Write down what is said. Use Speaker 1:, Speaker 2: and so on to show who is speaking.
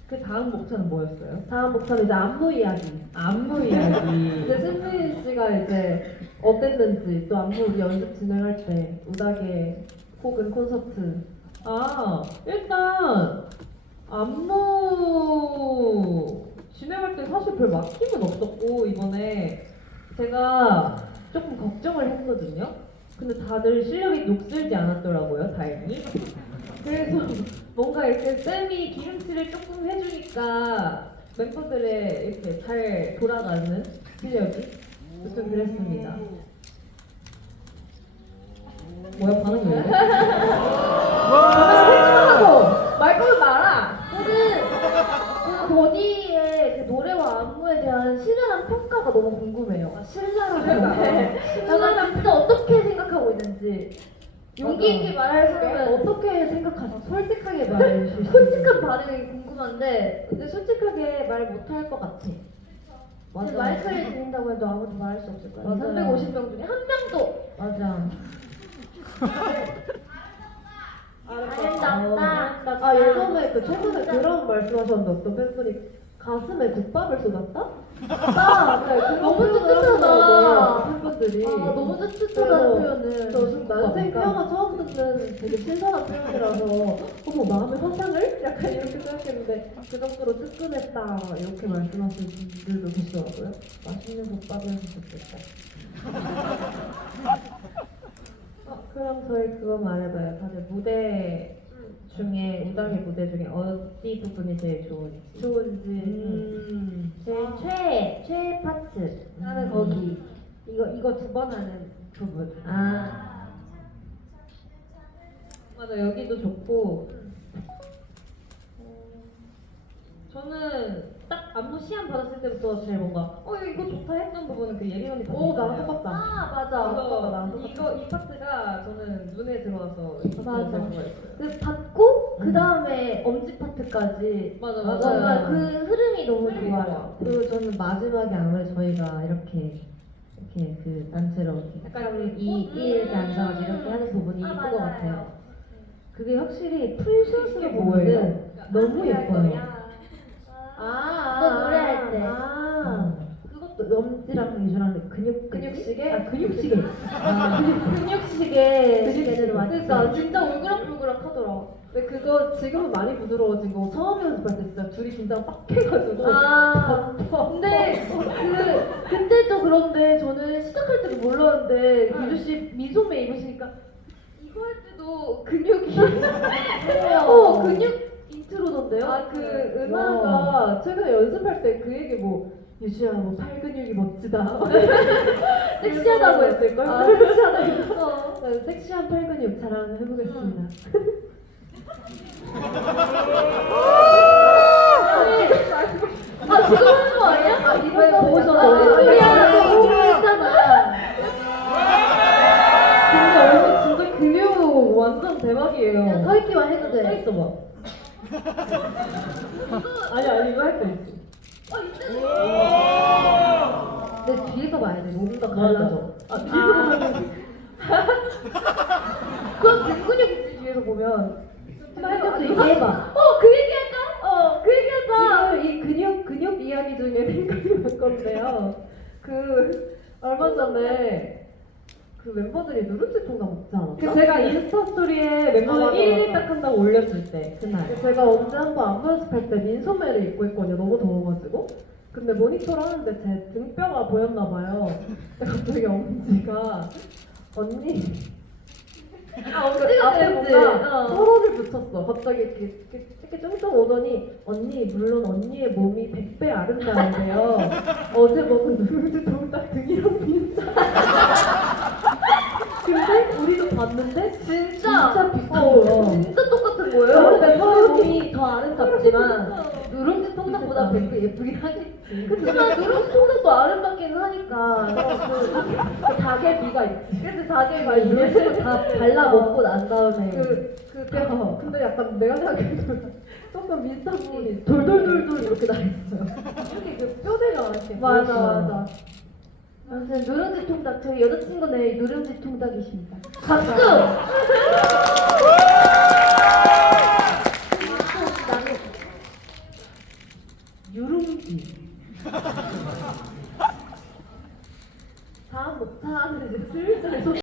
Speaker 1: 그 다음 목차는 뭐였어요?
Speaker 2: 다음 목차는 이제 안무 이야기.
Speaker 1: 안무 이야기.
Speaker 2: 이제 승민 씨가 이제 어땠는지 또 안무 우리 연습 진행할 때 우다게 혹은 콘서트.
Speaker 1: 일단 안무 진행할 때 사실 별 막힘은 없었고 이번에 제가 조금 걱정을 했거든요. 근데 다들 실력이 녹슬지 않았더라고요, 다행히. 그래서 뭔가 이렇게 쌤이 기름칠을 조금 해주니까 멤버들의 이렇게 잘 돌아가는 실력이 좀 그랬습니다. 뭐야, 반응이 왜 이래? 생각하고 말 거면 말아!
Speaker 3: 저는 그 버디의 그 노래와 안무에 대한 신랄한 평가가 너무 궁금해요.
Speaker 2: 신랄한
Speaker 3: 네. 약간 진짜 어떻게 생각하고 있는지 용기 있게 말할 사람은
Speaker 2: 어떻게 생각하세요? 솔직하게 말해 주실 수
Speaker 3: 솔직한 반응이 궁금한데
Speaker 2: 근데 솔직하게 말 못할 것 같아.
Speaker 3: 지금 마이크를 드린다고 해도 아무도 말할 수 없을 거예요.
Speaker 2: 맞아요.
Speaker 3: 350명 중에 한 명도
Speaker 2: 맞아.
Speaker 3: 아름답다.
Speaker 2: 예전에 최근에 그런 말씀하셨는데 어떤 팬분이 가슴에 국밥을 쏟았다?
Speaker 3: 너무 찝찝하다.
Speaker 2: 팬분들이.
Speaker 3: 너무 찝찝하다는 표현을.
Speaker 2: 저 지금 난생 뼈가 처음 듣는 되게 신선한 표현이라서 어머 마음의 화상을? 약간 이렇게 생각했는데 그 정도로 뜨끈했다 이렇게 말씀하시는 분들도 계시더라고요. 맛있는 국밥이어서 좋겠다. 그럼 저희 그거 말해봐요. 다들 무대 중에 우당의 무대 중에 어디 부분이 제일 좋은지.
Speaker 3: 제일 최애 파트. 나는 거기. 이거 두 번 하는 부분.
Speaker 1: 맞아, 여기도 좋고. 저는 딱 안무 시안 받았을 때부터 제일 뭔가 이거 좋다 했던 부분은 그 예린 언니 파트.
Speaker 2: 나랑 똑같다.
Speaker 3: 맞아.
Speaker 1: 이 파트가 저는 눈에 들어와서 이 파트가
Speaker 3: 맞아.
Speaker 1: 제일 좋아했어요.
Speaker 3: 그 받고 그 다음에 엄지 파트까지
Speaker 1: 맞아.
Speaker 3: 뭔가 그 흐름이 너무 좋아요.
Speaker 2: 그리고 저는 마지막에 아무래도 저희가 이렇게 그 단체로
Speaker 1: 약간
Speaker 2: 이렇게 앉아가지고 이렇게 하는 부분이 예쁜 것
Speaker 3: 맞아요.
Speaker 2: 같아요. 그게 확실히 풀샷으로
Speaker 1: 이게
Speaker 2: 보면은 너무 예뻐요.
Speaker 3: 너 노래할 때.
Speaker 2: 그것도 엄지랑 유주랑 근육시계? 근육시계.
Speaker 3: 근육시계는
Speaker 2: 그러니까 진짜 울그락불그락 하더라. 근데 그거 지금은 많이 부드러워진 거 처음 연습할 때 진짜 둘이 긴장 빡 해가지고.
Speaker 3: 근데 그때도 그런데 저는 시작할 때도 몰랐는데 유주 씨 미소매 입으시니까 이거 할 때도 근육이 근육 인트로던데요?
Speaker 2: 그 은하가 최근에 연습할 때 그 얘기 유주야 팔 근육이 멋지다.
Speaker 3: 섹시하다고 했을걸?
Speaker 2: 섹시하다고 했어. 네, 섹시한 팔 근육 자랑해보겠습니다.
Speaker 3: 지금 하는 거 아니야?
Speaker 2: 이거
Speaker 3: 보셨어요?
Speaker 2: 근데 얼굴 진짜 근육 완전 대박이에요.
Speaker 3: 서 있기만 해도 돼.
Speaker 2: 서 있어봐. 아니 이거 할 때 있어. 근데 뒤에서 봐야 돼. 몸도 갈라져. 뒤에서 보면
Speaker 3: 그럼 근근육 있지 뒤에서 보면.
Speaker 2: 살짝 얘기해봐.
Speaker 3: 그 얘기할까? 그 얘기하자.
Speaker 2: 지금 이 근육 이야기 중에 생각이 날 건데요. 얼마 전에 그 멤버들이 누룽지 통닭 먹지 않았나?
Speaker 1: 제가 인스타 스토리에 멤버들
Speaker 2: 맞아,
Speaker 1: 1일
Speaker 2: 맞아.
Speaker 1: 딱 한다고 올렸을 때 그날.
Speaker 2: 제가 언제 한번 안무 연습할 때 민소매를 입고 있거든요. 너무 더워가지고. 근데 모니터를 하는데 제 등뼈가 보였나 봐요. 근데 갑자기 엄지가 언니
Speaker 3: 엄지가
Speaker 2: 앞에
Speaker 3: 그랬지.
Speaker 2: 뭔가 서로를 붙였어. 갑자기 이렇게 쫑쫑 오더니 언니 물론 언니의 몸이 100배 아름다운데요. 어제 먹은 누룽지 통닭 등이랑 비슷. 근데 우리도 봤는데 진짜 비슷한 거예요.
Speaker 3: 진짜 똑같은 거예요.
Speaker 2: 근데 서로의 몸이 더 아름답지만 누룽지 통닭보다 100배 예쁘긴 하겠지.
Speaker 3: 그치만 누룽지 통닭도 아름답긴 하니까.
Speaker 2: 그 닭의 비가 있지.
Speaker 3: 그래서 닭의
Speaker 2: 막 이렇게
Speaker 3: 말
Speaker 2: 다 발라 먹고 난 다음에 근데 약간 내가 생각해도 조금 비슷한 부분이 돌돌돌돌 이렇게 나 있어요. 이렇게 그 뼈대가 이렇게
Speaker 3: 맞아. 아무튼 누룽지 통닭 저희 여자친구네 누룽지 통닭이십니다. 박수!
Speaker 1: 유름기.
Speaker 2: 다음 녹차는 이제 슬슬